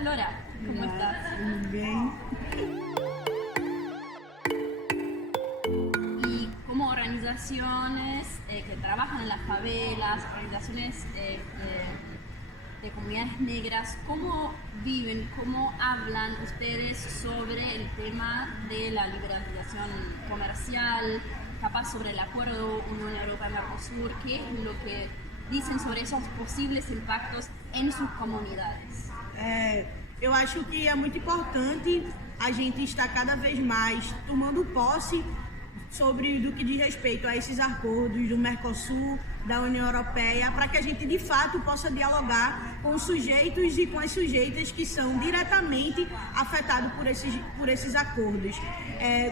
Flora, ¿cómo estás? Muy bien. Y como organizaciones que trabajan en las favelas, organizaciones de comunidades negras, ¿cómo viven, cómo hablan ustedes sobre el tema de la liberalización comercial, capaz sobre el acuerdo Unión Europea-Mercosur? ¿Qué es lo que dicen sobre esos posibles impactos en sus comunidades? Eu acho que é muito importante a gente estar cada vez mais tomando posse sobre do que diz respeito a esses acordos do Mercosul, da União Europeia, para que a gente de fato possa dialogar com os sujeitos e com as sujeitas que são diretamente afetados por esses acordos,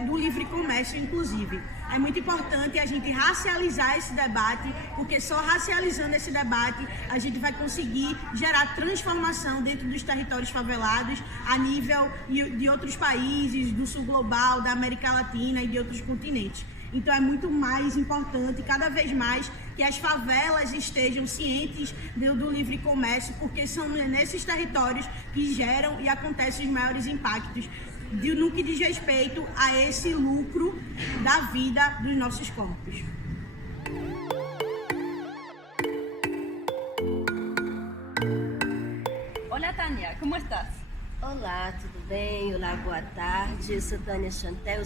do livre comércio inclusive. É muito importante a gente racializar esse debate, porque só racializando esse debate a gente vai conseguir gerar transformação dentro dos territórios favelados a nível de outros países, do sul global, da América Latina e de outros continentes. Então é muito mais importante, cada vez mais, que as favelas estejam cientes do livre comércio, porque são nesses territórios que geram e acontecem os maiores impactos no que diz respeito a esse lucro da vida dos nossos corpos. Hola Tania, ¿cómo estás? Olá, tudo bem? Olá, boa tarde. Eu sou Tânia Chantel.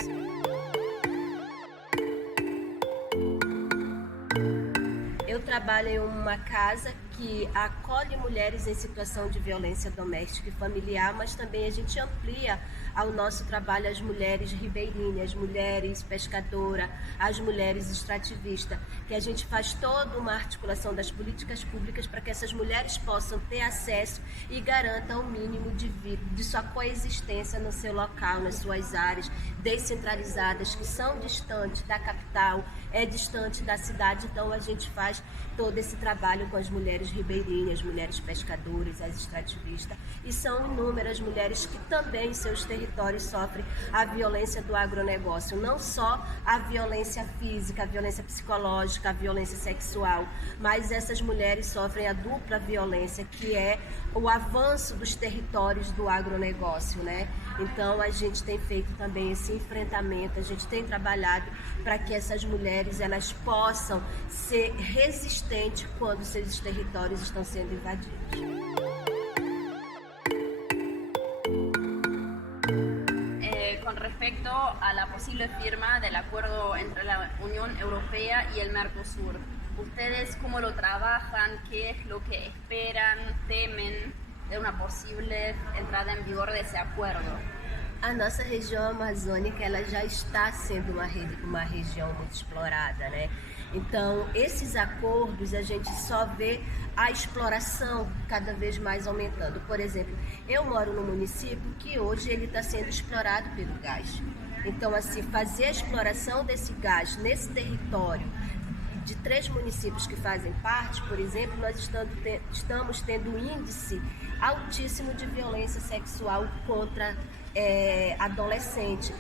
Eu trabalho em uma casa que acolhe mulheres em situação de violência doméstica e familiar, mas também a gente amplia ao nosso trabalho as mulheres ribeirinhas, as mulheres pescadoras, as mulheres extrativistas, que a gente faz toda uma articulação das políticas públicas para que essas mulheres possam ter acesso e garantam o mínimo de vida, de sua coexistência no seu local, nas suas áreas descentralizadas, que são distantes da capital, distante da cidade. Então a gente faz todo esse trabalho com as mulheres ribeirinhas, mulheres pescadoras, as extrativistas, e são inúmeras mulheres que também em seus territórios sofrem a violência do agronegócio, não só a violência física, a violência psicológica, a violência sexual, mas essas mulheres sofrem a dupla violência, que é o avanço dos territórios do agronegócio, né? Então a gente tem feito também esse enfrentamento, a gente tem trabalhado para que essas mulheres elas possam ser resistentes quando seus territórios estão sendo invadidos. Con respecto a la posible firma del acuerdo entre la Unión Europea y el Mercosur, ¿ustedes cómo lo trabajan? ¿Qué es lo que esperan, temen de una posible entrada en vigor de ese acuerdo? A nossa região amazônica ela já está sendo uma região muito explorada, né? Então, esses acordos a gente só vê a exploração cada vez mais aumentando. Por exemplo, eu moro num município que hoje ele está sendo explorado pelo gás. Então, assim, fazer a exploração desse gás nesse território de 3 municípios que fazem parte, por exemplo, nós estamos tendo um índice altíssimo de violência sexual contra adolescentes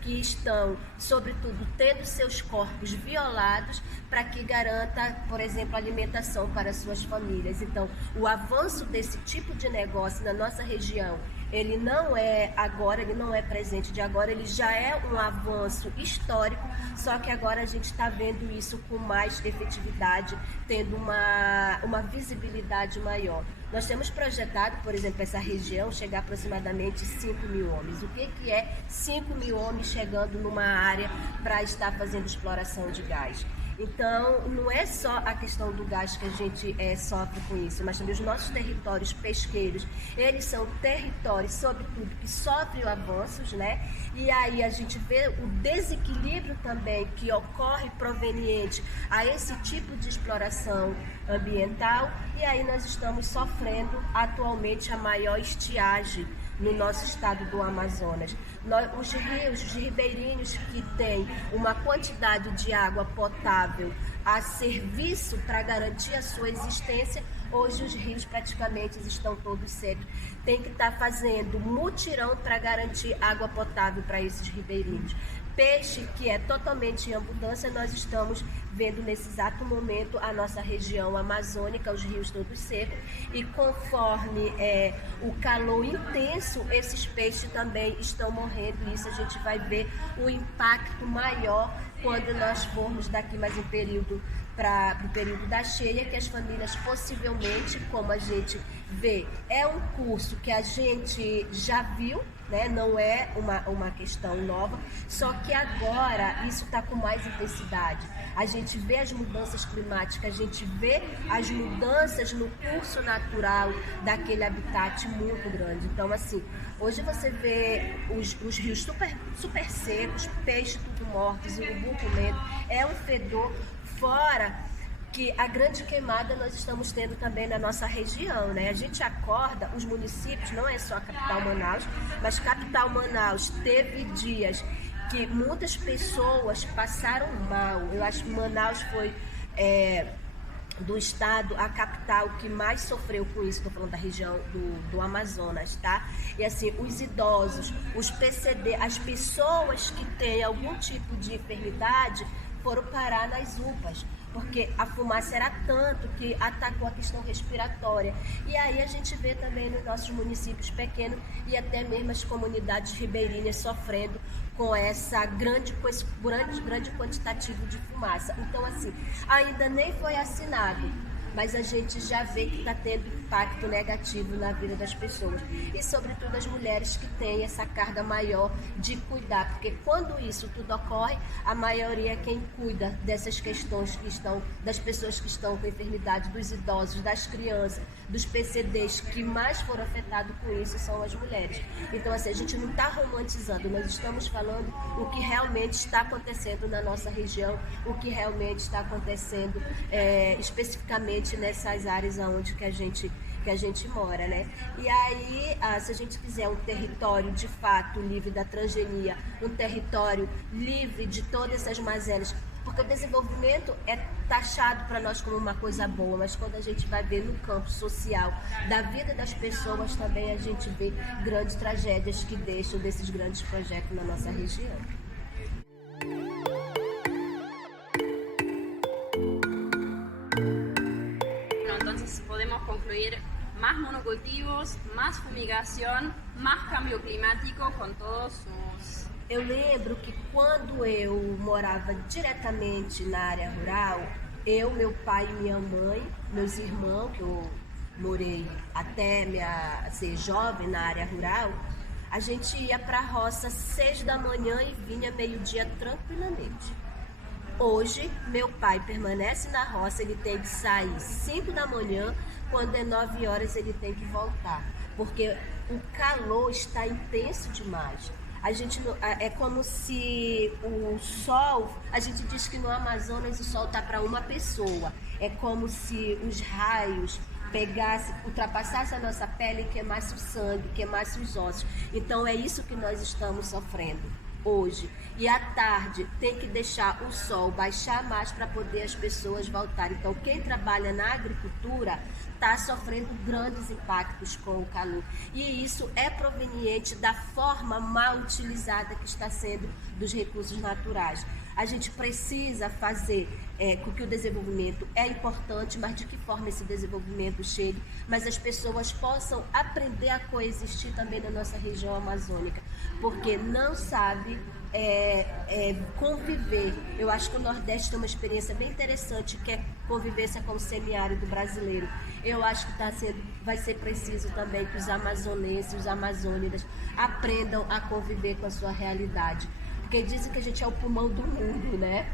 que estão, sobretudo, tendo seus corpos violados para que garanta, por exemplo, alimentação para suas famílias. Então, o avanço desse tipo de negócio na nossa região, ele não é agora, ele não é presente de agora, ele já é um avanço histórico, só que agora a gente está vendo isso com mais efetividade, tendo uma visibilidade maior. Nós temos projetado, por exemplo, essa região chegar aproximadamente 5 mil homens. O que é 5 mil homens chegando numa área para estar fazendo exploração de gás? Então, não é só a questão do gás que a gente sofre com isso, mas também os nossos territórios pesqueiros, eles são territórios, sobretudo, que sofrem avanços, né? E aí a gente vê o desequilíbrio também que ocorre proveniente a esse tipo de exploração ambiental, e aí nós estamos sofrendo atualmente a maior estiagem no nosso estado do Amazonas. Os rios, os ribeirinhos que têm uma quantidade de água potável a serviço para garantir a sua existência, hoje os rios praticamente estão todos secos. tem que estar fazendo mutirão para garantir água potável para esses ribeirinhos. Peixe que é totalmente em abundância, nós estamos vendo nesse exato momento a nossa região amazônica, os rios todos secos, e conforme o calor intenso, esses peixes também estão morrendo, e isso a gente vai ver o impacto maior quando nós formos daqui mais um período para o período da cheia, que as famílias possivelmente, como a gente vê, é um curso que a gente já viu, né? Não é uma questão nova, só que agora isso está com mais intensidade. A gente vê as mudanças climáticas, a gente vê as mudanças no curso natural daquele habitat muito grande. Então, assim, hoje você vê os rios super secos, peixes tudo mortos, urubu comendo, é um fedor, fora que a grande queimada nós estamos tendo também na nossa região, né? A gente acorda, os municípios, não é só a capital Manaus, mas capital Manaus teve dias que muitas pessoas passaram mal. Eu acho que Manaus foi do estado, a capital que mais sofreu com isso, estou falando da região do Amazonas, tá? E assim, os idosos, os PCD, as pessoas que têm algum tipo de enfermidade foram parar nas UPAs, porque a fumaça era tanto que atacou a questão respiratória. E aí a gente vê também nos nossos municípios pequenos e até mesmo as comunidades ribeirinhas sofrendo com esse grande quantitativo de fumaça. Então, assim, ainda nem foi assinado, mas a gente já vê que está tendo impacto negativo na vida das pessoas. E, sobretudo, as mulheres que têm essa carga maior de cuidar. Porque quando isso tudo ocorre, a maioria quem cuida dessas questões que estão, das pessoas que estão com enfermidade, dos idosos, das crianças, dos PCDs que mais foram afetados com isso são as mulheres. Então, assim, a gente não está romantizando, nós estamos falando o que realmente está acontecendo na nossa região, o que realmente está acontecendo especificamente nessas áreas onde que a gente mora, né? E aí, se a gente quiser um território de fato livre da transgenia, um território livre de todas essas mazelas, porque o desenvolvimento é taxado para nós como uma coisa boa, mas quando a gente vai ver no campo social da vida das pessoas, também a gente vê grandes tragédias que deixam desses grandes projetos na nossa região. Entonces podemos concluir más monocultivos, más fumigación, más cambio climático con todos sus... Eu lembro que quando eu morava diretamente na área rural, eu, meu pai e minha mãe, meus irmãos, que eu morei até ser jovem na área rural, a gente ia para a roça 6 da manhã e vinha meio-dia tranquilamente. Hoje, meu pai permanece na roça, ele tem que sair 5 da manhã, quando é 9 horas ele tem que voltar, porque o calor está intenso demais. A gente é como se o sol, a gente diz que no Amazonas o sol está para uma pessoa, é como se os raios ultrapassasse a nossa pele e queimasse o sangue, queimasse os ossos. Então é isso que nós estamos sofrendo hoje. E à tarde tem que deixar o sol baixar mais para poder as pessoas voltarem. Então quem trabalha na agricultura está sofrendo grandes impactos com o calor. E isso é proveniente da forma mal utilizada que está sendo dos recursos naturais. A gente precisa fazer com que o desenvolvimento é importante, mas de que forma esse desenvolvimento chegue, mas as pessoas possam aprender a coexistir também na nossa região amazônica, porque não sabe conviver. Eu acho que o Nordeste tem uma experiência bem interessante, que é convivência com o semiárido brasileiro. Eu acho que vai ser preciso também que os amazonenses e os amazônidas aprendam a conviver com a sua realidade. Porque dizem que a gente é o pulmão do mundo, né?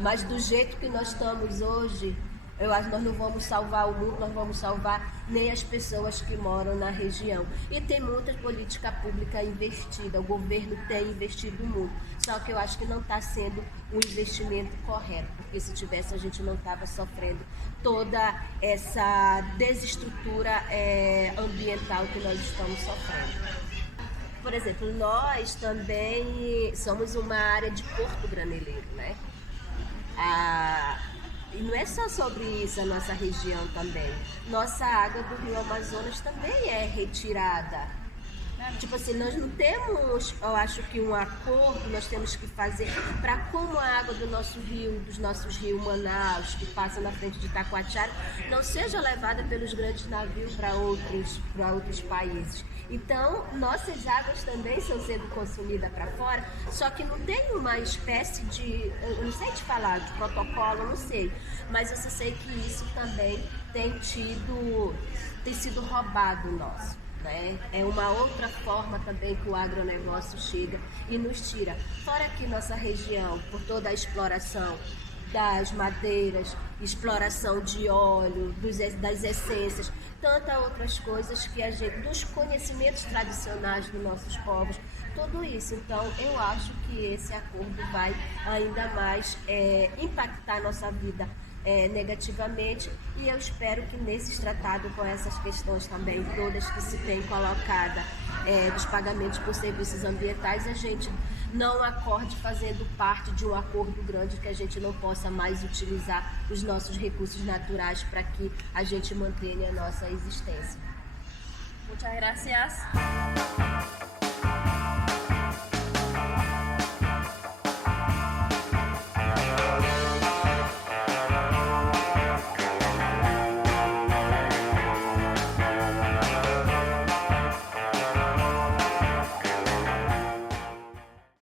Mas do jeito que nós estamos hoje, eu acho que nós não vamos salvar o mundo, nós vamos salvar nem as pessoas que moram na região. E tem muita política pública investida, o governo tem investido muito. Só que eu acho que não está sendo um investimento correto, porque se tivesse a gente não estava sofrendo toda essa desestrutura ambiental que nós estamos sofrendo. Por exemplo, nós também somos uma área de porto graneleiro, né? E não é só sobre isso a nossa região também. Nossa água do Rio Amazonas também é retirada. Tipo assim, nós não temos, eu acho que um acordo nós temos que fazer para como a água do nosso rio, dos nossos rios Manaus, que passa na frente de Taquatiara, não seja levada pelos grandes navios para outros países. Então, nossas águas também estão sendo consumidas para fora, só que não tem uma espécie de, eu não sei te falar, de protocolo, eu não sei, mas eu só sei que isso também tem sido roubado nosso. Né? É uma outra forma também que o agronegócio chega e nos tira. Fora que nossa região, por toda a exploração das madeiras, exploração de óleo, das essências, tantas outras coisas que a gente, dos conhecimentos tradicionais dos nossos povos, tudo isso. Então, eu acho que esse acordo vai ainda mais impactar a nossa vida negativamente, e eu espero que nesses tratados, com essas questões também todas que se tem colocada dos pagamentos por serviços ambientais, a gente não acorde fazendo parte de um acordo grande, que a gente não possa mais utilizar os nossos recursos naturais para que a gente mantenha a nossa existência. Muchas gracias.